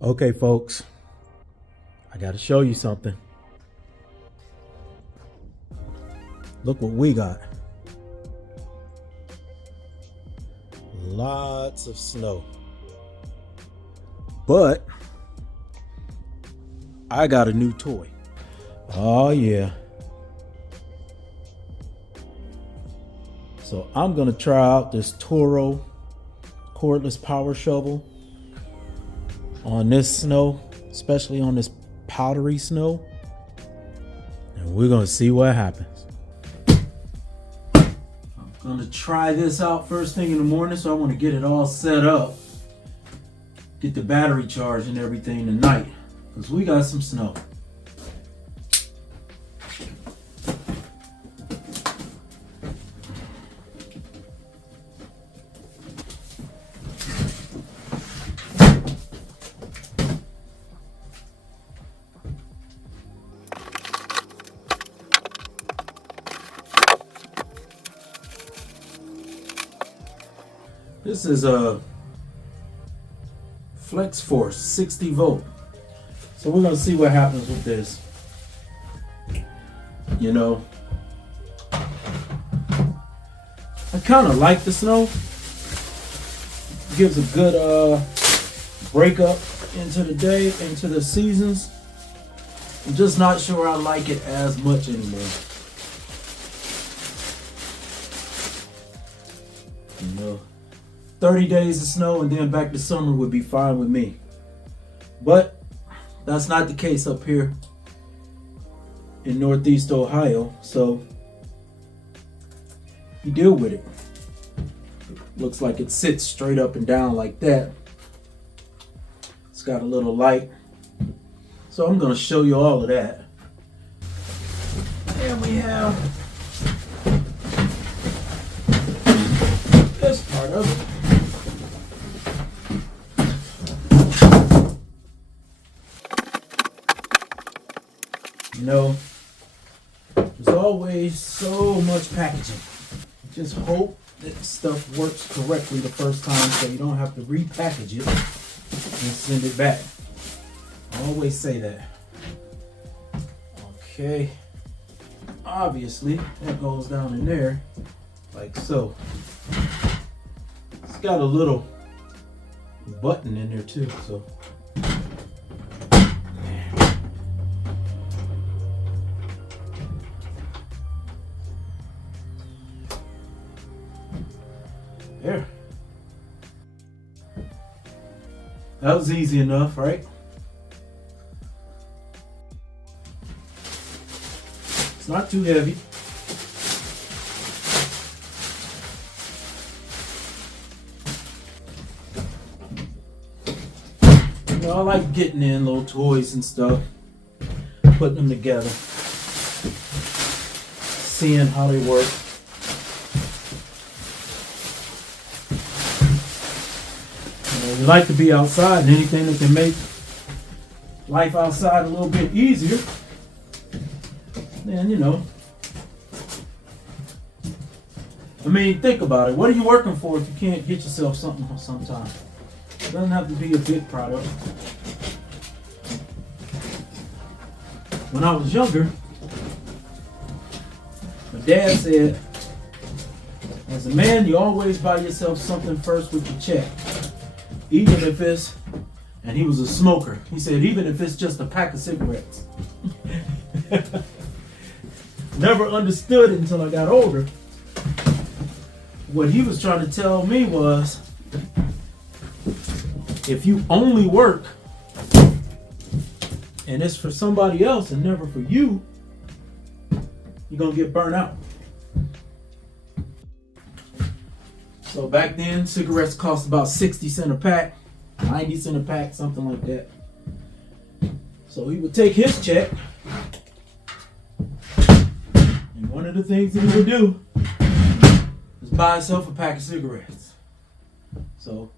Okay, folks, I got to show you something. Look what we got. Lots of snow. But I got a new toy. Oh yeah. So I'm gonna try out this Toro cordless power shovel on this snow, especially on this powdery snow, and we're gonna see what happens. I'm gonna try this out first thing in the morning, so I want to get it all set up, get the battery charged and everything tonight, because we got some snow. This is a Flex Force 60 volt. So we're gonna see what happens with this. You know, I kind of like the snow. It gives a good break up into the day, into the seasons. I'm just not sure I like it as much anymore. You know, 30 days of snow and then back to summer would be fine with me. But that's not the case up here in Northeast Ohio, so you deal with it. Looks like it sits straight up and down like that. It's got a little light. So I'm gonna show you all of that. And we have this part of it. You know, there's always so much packaging. Just hope that stuff works correctly the first time so you don't have to repackage it and send it back. I always say that. Okay, obviously that goes down in there like so. It's got a little button in there too, so there. That was easy enough, right? It's not too heavy. You know, I like getting in little toys and stuff, putting them together, seeing how they work. We like to be outside, and anything that can make life outside a little bit easier, then, you know. I mean, think about it. What are you working for if you can't get yourself something sometime? It doesn't have to be a big product. When I was younger, my dad said, as a man, you always buy yourself something first with your check. Even if it's, and he was a smoker, he said, even if it's just a pack of cigarettes. Never understood it until I got older. What he was trying to tell me was, if you only work and it's for somebody else and never for you, you're gonna get burnt out. So back then, cigarettes cost about 60 cents a pack, 90 cents a pack, something like that. So he would take his check, and one of the things that he would do is buy himself a pack of cigarettes. So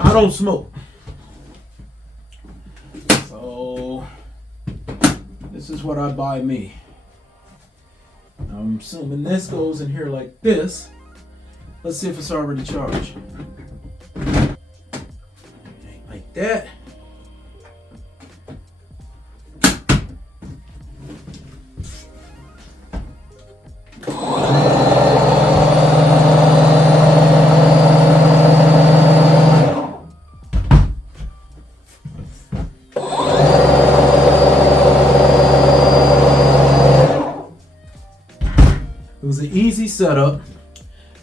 I don't smoke. So this is what I buy me. I'm assuming this goes in here like this. Let's see if it's already charged. like that. It was an easy setup,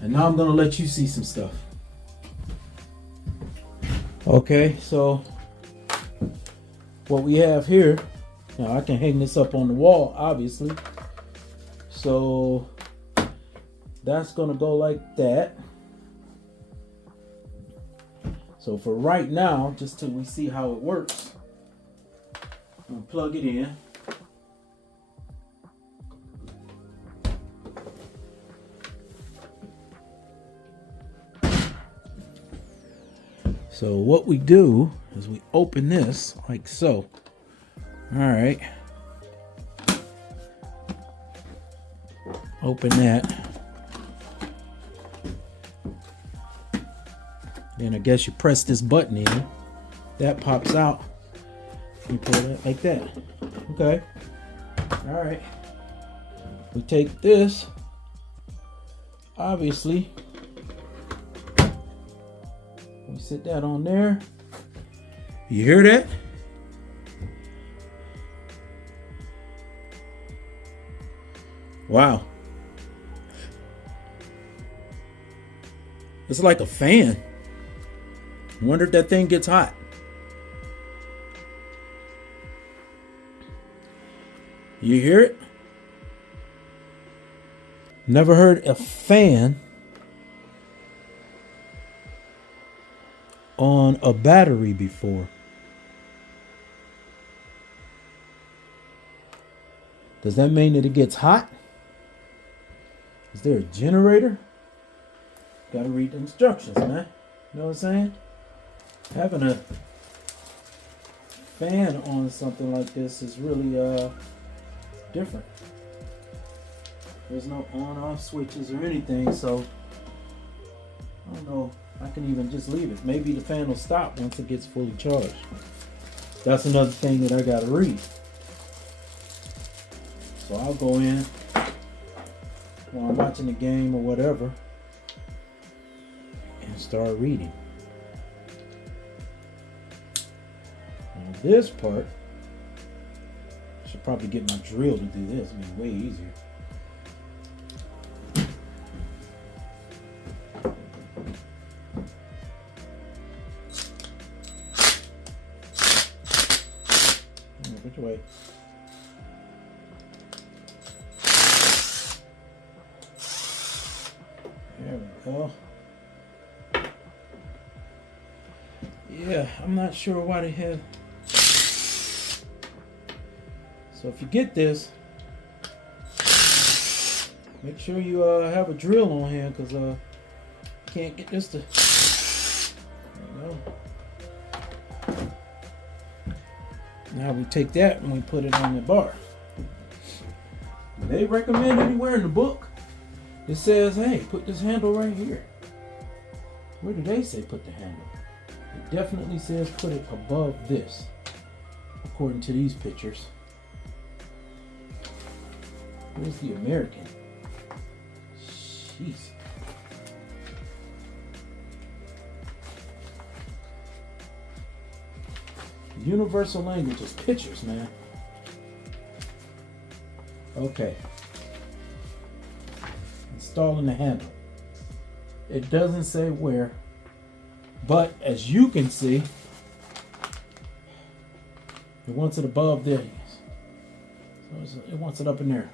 and now I'm gonna let you see some stuff. Okay, so what we have here, now I can hang this up on the wall, obviously. So that's gonna go like that. So for right now, just till we see how it works, I'm gonna plug it in. So what we do is we open this like so. All right. Open that. Then I guess you press this button in. That pops out. You pull it like that. Okay. All right. We take this. Obviously. We sit that on there. You hear that? Wow. It's like a fan. Wonder if that thing gets hot. You hear it? Never heard a fan on a battery before. Does that mean that it gets hot? Is there a generator? Gotta read the instructions, man. You know what I'm saying? Having a fan on something like this is really different. There's no on-off switches or anything, so I don't know. I can even just leave it. Maybe the fan will stop once it gets fully charged. That's another thing that I gotta read. So I'll go in while I'm watching the game or whatever and start reading. Now this part, I should probably get my drill to do this. It'll be way easier. Which way? There we go. Yeah, I'm not sure why they have. So if you get this, make sure you have a drill on hand, because can't get this to. There you go. Now we take that and we put it on the bar. They recommend anywhere in the book it says, hey, put this handle right here. Where do they say put the handle? It definitely says put it above this, according to these pictures. Where's the American? Jeez. Universal language is pictures, man. Okay. Installing the handle. It doesn't say where, but as you can see, it wants it above there. So it wants it up in there.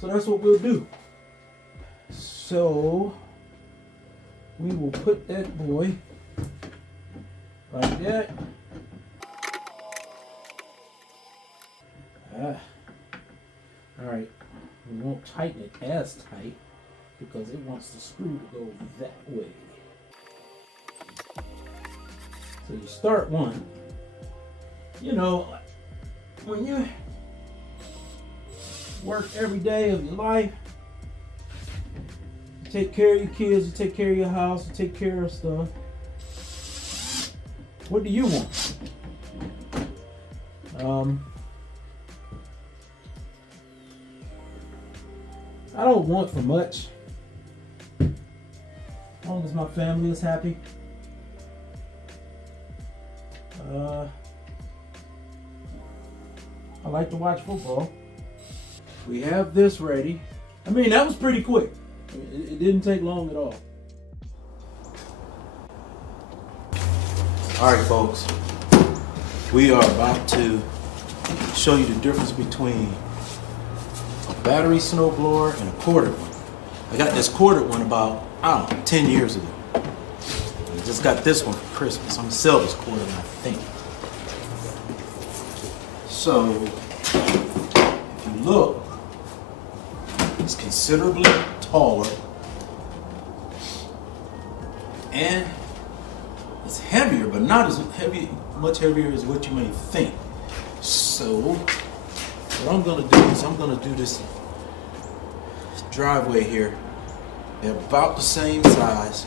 So that's what we'll do. So we will put that boy like that. Alright, we won't tighten it as tight because it wants the screw to go that way. So you start one. You know, when you work every day of your life, you take care of your kids, you take care of your house, you take care of stuff. What do you want? I don't want for much. As long as my family is happy. I like to watch football. We have this ready. I mean, that was pretty quick. It didn't take long at all. All right, folks. We are about to show you the difference between a battery snowblower and a corded one. I got this corded one about, I don't know, 10 years ago. I just got this one for Christmas. I'm gonna sell this corded one, I think. So, if you look, it's considerably taller and it's heavier, but not as heavy, much heavier as what you may think. So, what I'm gonna do is I'm gonna do this driveway here. They're about the same size.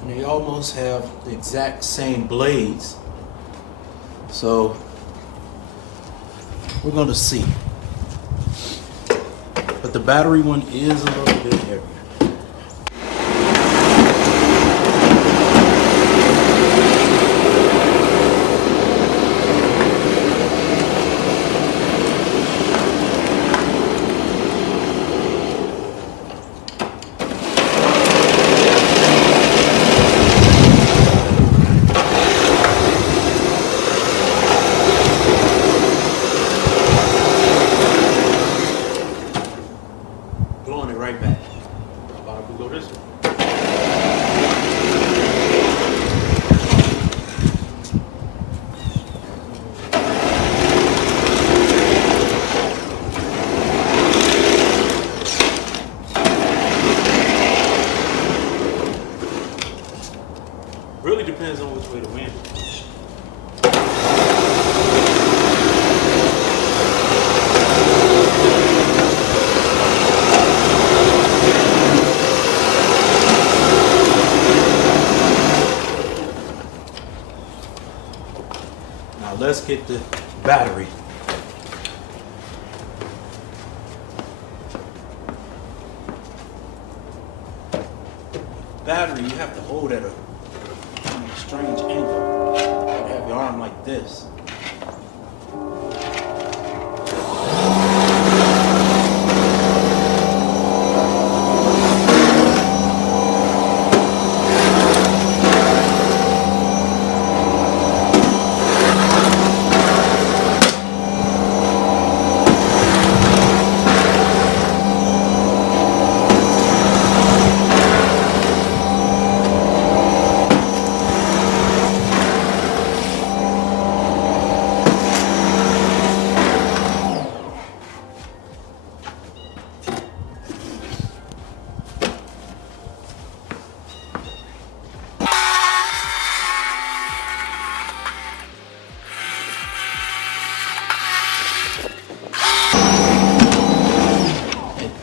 And they almost have the exact same blades. So, we're gonna see. But the battery one is a little bit heavier. Blowing it right back. How about if we go this way? Really depends on which way the wind is. Now let's get the battery. Battery you have to hold at a strange angle. You have your arm like this.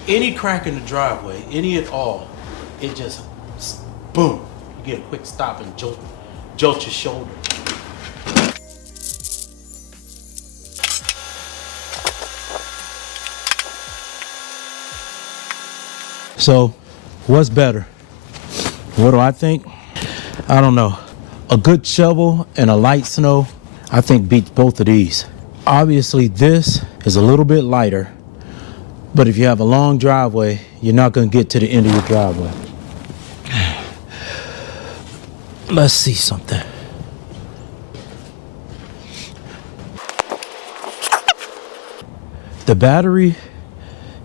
Any crack in the driveway, any at all, it just, boom, you get a quick stop and jolt your shoulder. So, what's better? What do I think? I don't know. A good shovel and a light snow, I think beats both of these. Obviously, this is a little bit lighter. But if you have a long driveway, you're not going to get to the end of your driveway. Let's see something. The battery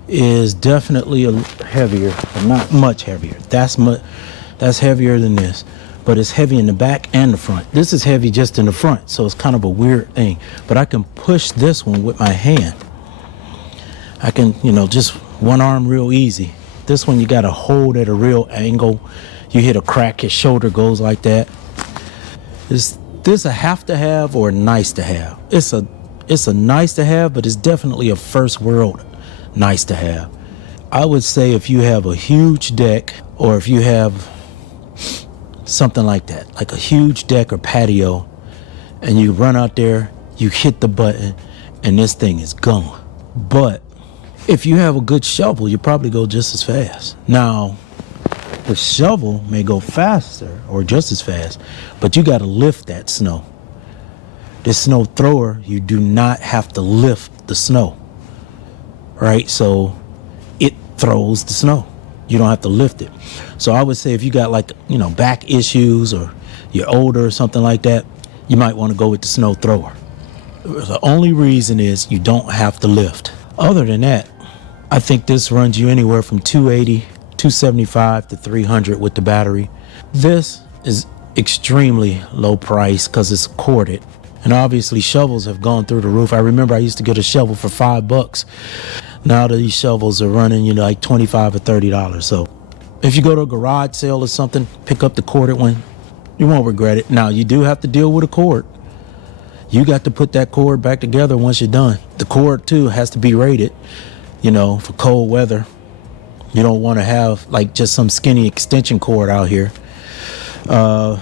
is definitely heavier, but not much heavier. That's heavier than this, but it's heavy in the back and the front. This is heavy just in the front, so it's kind of a weird thing. But I can push this one with my hand. I can, just one arm real easy. This one you got to hold at a real angle. You hit a crack, your shoulder goes like that. Is this a have to have or a nice to have? It's a It's a nice to have, but it's definitely a first world nice to have. I would say if you have a huge deck, or if you have something like that, like a huge deck or patio, and you run out there, you hit the button, and this thing is gone. But if you have a good shovel, you probably go just as fast. Now, the shovel may go faster or just as fast, but you got to lift that snow. This snow thrower, you do not have to lift the snow, right? So it throws the snow. You don't have to lift it. So I would say if you got like, back issues, or you're older or something like that, you might want to go with the snow thrower. The only reason is you don't have to lift. Other than that, I think this runs you anywhere from $280, $275 to $300 with the battery. This is extremely low price because it's corded. And obviously shovels have gone through the roof. I remember I used to get a shovel for $5. Now these shovels are running, like $25 or $30. So if you go to a garage sale or something, pick up the corded one. You won't regret it. Now you do have to deal with a cord. You got to put that cord back together once you're done. The cord too has to be rated, for cold weather. You don't want to have like just some skinny extension cord out here. So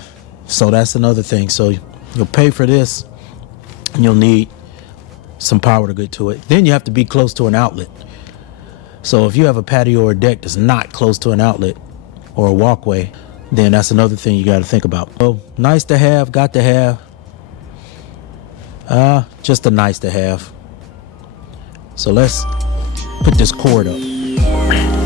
that's another thing. So you'll pay for this, and you'll need some power to get to it. Then you have to be close to an outlet. So if you have a patio or a deck that's not close to an outlet or a walkway, then that's another thing you got to think about. So nice to have, got to have. Just a nice to have. So let's put this cord up.